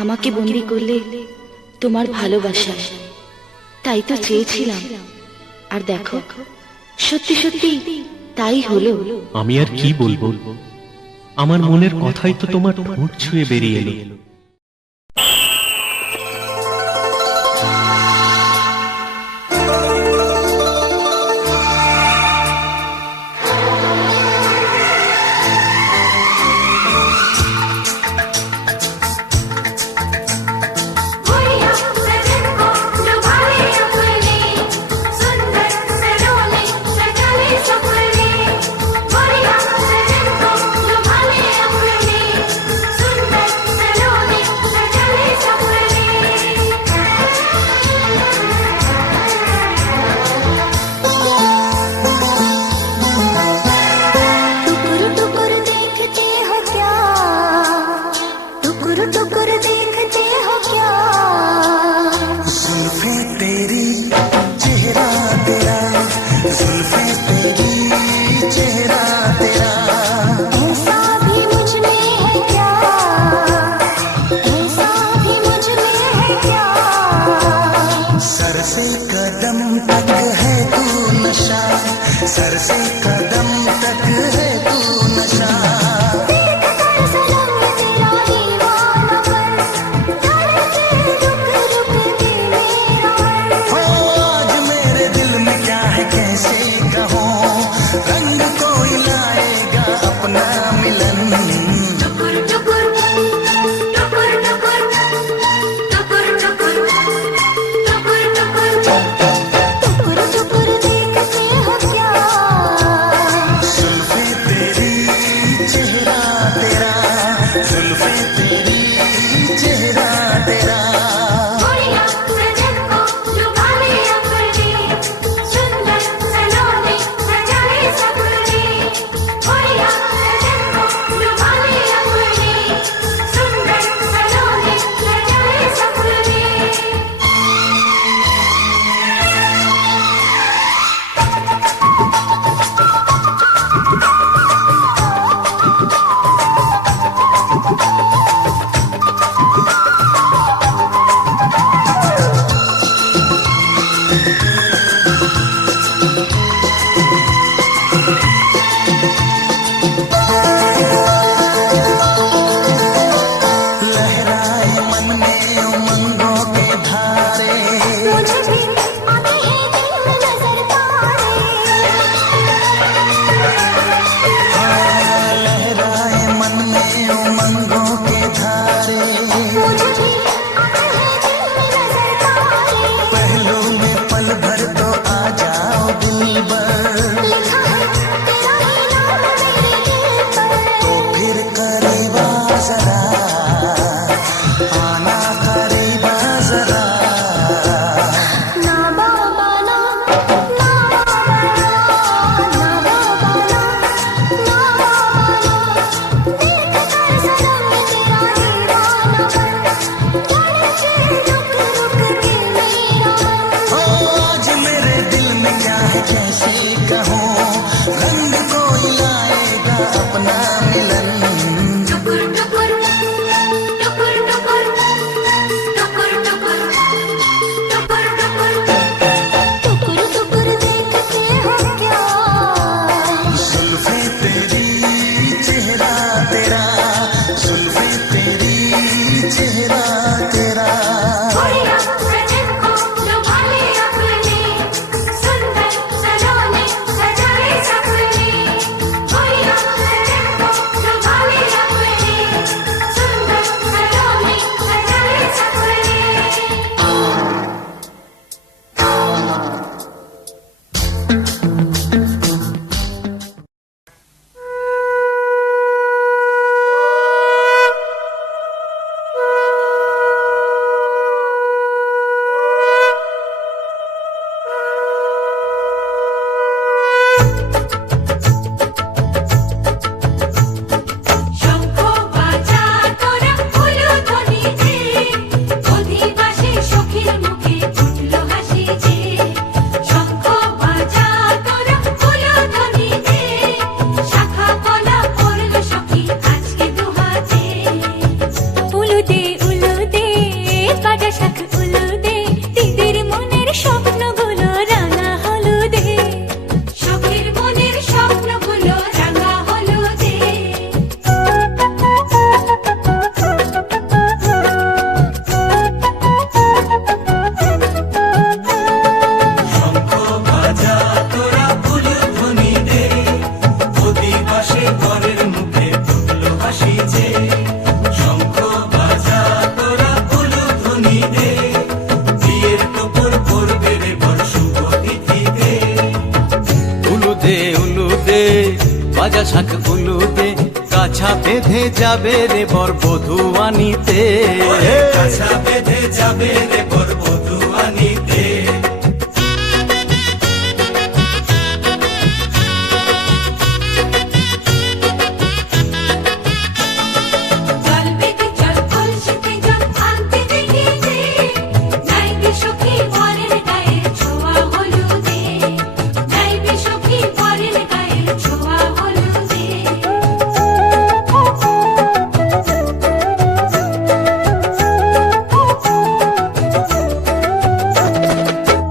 আমাকে বন্দি করলে তোমার ভালোবাসা, তাই তো চেয়েছিলাম। আর দেখো, সত্যি সত্যি তাই হলো। আমি আর কি বলবো, আমার মনের কথাই তো তোমার ঠোঁট ছুঁয়ে বেরিয়ে এলো। सर से कदम तक है तू नशा। हो आज मेरे दिल में क्या है कैसे कहूँ, रंग कोई लाएगा अपना मिलन। বাজা শাখ উলুদে কাছা বেঁধে যাবে রে বর বধূ আনিতে কাছা বেঁধে যাবে রে বর বধূ আনিতে চল বেটি চল কলসিতে জল আনতে দেখি যে নাইবে সখী বরের গায়ে ছোঁয়া হলুদে নাইবে সখী বরের গায়ে ছোঁয়া হলুদে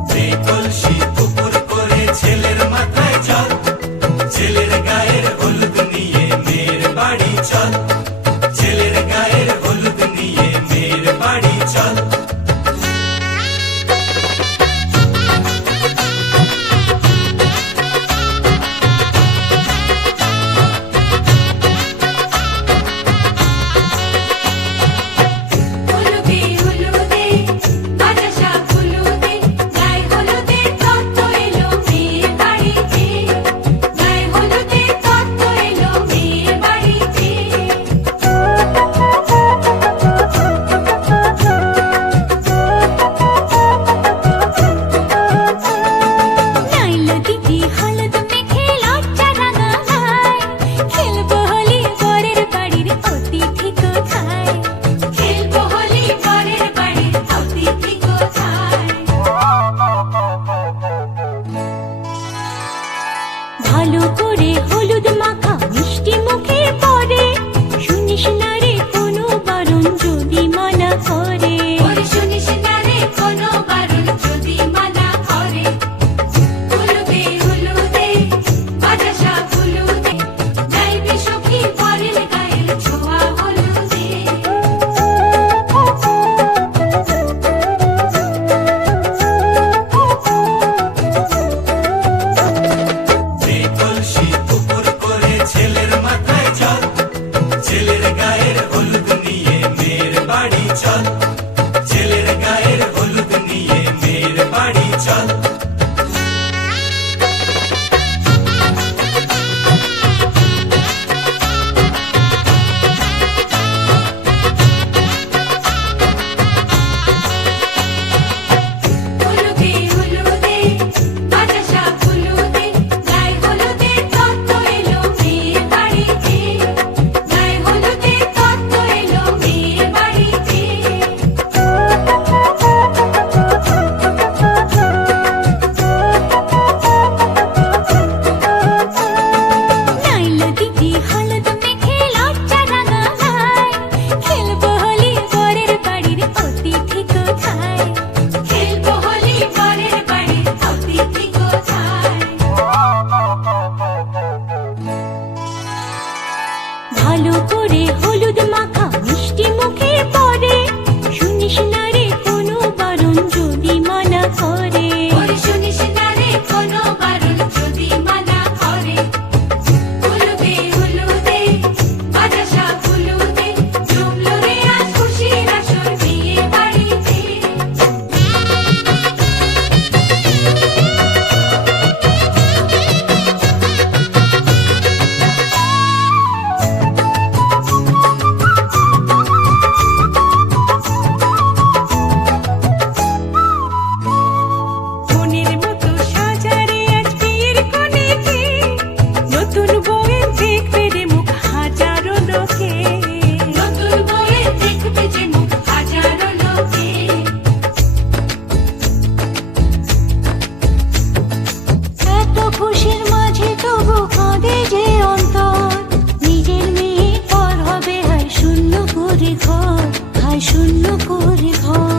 যে কলসি উপর করে ছেলের মাথায় চল ছেলের গায়ের হলুদ নিয়ে মেয়ের বাড়ি চল ছেলের গায়ের হলুদ নিয়ে মেয়ের বাড়ি চল হলুদে হলুদে বাজা শাখ হলুদে গায়ে হলুদে তত্ত্ব এলো মেয়ের বাড়িতে গায়ে হলুদে তত্ত্ব এলো মেয়ের বাড়িতে নাইলো দিদি হলুদ মেখে লজ্জা রাঙায় খেলবো হোলি বরের বাড়ির অতিথি কোথায় খেলবো হোলি বরের বাড়ির অতিথি কোথায় ভালো করে হলুদ মাখা মিষ্টি মুখে পড়ে শুনিস না রে কোনো বারণ যদি মানা করে শুনিস না রে কোনো বারণ যদি মানা করে হলুদে হলুদে বাজা শাখ হলুদে যাইবে সখী বরের গায়ের ছোঁয়া হলুদে যে কলসি উপর করে ছেলের মাথায় চল ছেলের গায়ের হলুদ নিয়ে মেয়ের বাড়ি চল ছেলের গায়ের হলুদ নিয়ে মেয়ের বাড়ি চল হলুদে হলুদে বাজা শাখ হলুদে গায়ে হলুদে তত্ত্ব এলো মেয়ের বাড়িতে গায়ে হলুদে তত্ত্ব এলো মেয়ের বাড়িতে নাইলো দিদি হলুদ মেখে লজ্জা রাঙায় খেলবো হোলি বরের বাড়ির অতিথি কোথায় খেলবো হোলি বরের বাড়ির অতিথি কোথায় ভালো করে হলুদ মাখা মিষ্টি মুখে পড়ে শুনিস না রে কোনো বারণ যদি মানা করে শুনিস না রে কোনো বারণ যদি মানা করে হলুদে হলুদে বাজা শাখ হলুদে জমলো রে আজ খুশির আসর বিয়ে বাড়িতে মনের মতো সাজারে আজ বিয়ের কোণেতে নতুন বউয়ের দেখবে রে মুখ হাজারো লোকে নতুন বউয়ের দেখবে যে মুখ হাজারো লোকে এত খুশির মাঝে তবু কাঁদে যে অন্তর নিজের মেয়ে পর হবে হায় শূন্য করে ঘর হায় শূন্য করে ঘর